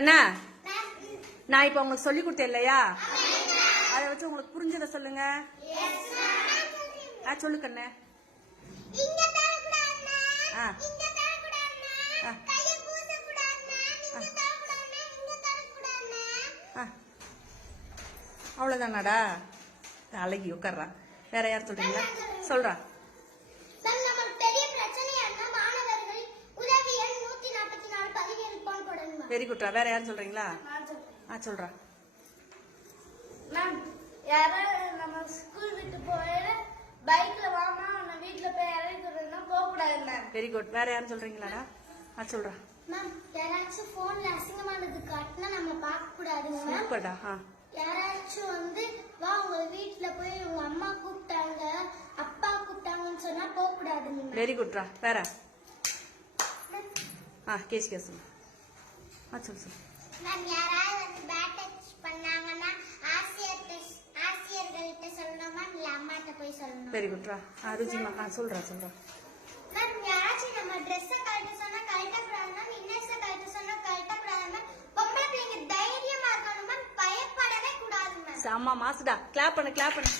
அண்ணா நான் இப்ப உங்களுக்கு சொல்லி கொடுத்தேன் இல்லையா, அதை வச்சு உங்களுக்கு புரிஞ்சதை சொல்லுங்க. சொல்லு கண்ணே. அவ்வளவுதானாடா? அழகி உட்கார்றா. வேற யார் சொல்றீங்களா? சொல்றா. வெரி குட்ரா. வேற யாரும் சொல்றீங்களா? சொல்றா. மேம், யாராவது நம்ம ஸ்கூல் விட்டு போயிட பைக்ல வாமா நான் வீட்ல போய் இறங்கிடுறேன்னா போக கூடாது மேம். Very good. வேற யாரும் சொல்றீங்களாடா? சொல்றா. மேம், யாராச்சும் போன்ல அசிங்கமானது காட்டினா நம்ம பார்க்க கூடாதுங்க மேம். சூப்பர்டா. யாராச்சும் வந்து வா உங்க வீட்ல போய் உங்க அம்மா கூப்பிட்டாங்க அப்பா கூப்பிட்டாங்கன்னு சொன்னா போக கூடாதுங்க. வெரி குட்ரா. வேற கேஸ் கேஸ் சொல்லு சொல்லு. மேம், யாராவது வந்து பேட் டச் பண்ணாங்கன்னா ஆசிரியர்கள்ட்ட சொல்லணுமா இல்ல அம்மாட்ட போய் சொல்லணும்? வெரி குட்ரா. ருஜிமா சொல்றா. மேம், யாராச்சும் நம்ம ட்ரெஸ் கழட்ட சொன்னா கழட்ட கூடாதுன்னா இன்னர்ஸ் கழட்ட சொன்னா கழட்ட கூடாது மேம். பொம்பளை பிள்ளைங்க தைரியமா இருக்கணும் மேம், பயப்படவே கூடாது மேம். ஆமா மாசுடா. கிளாப் பண்ணு.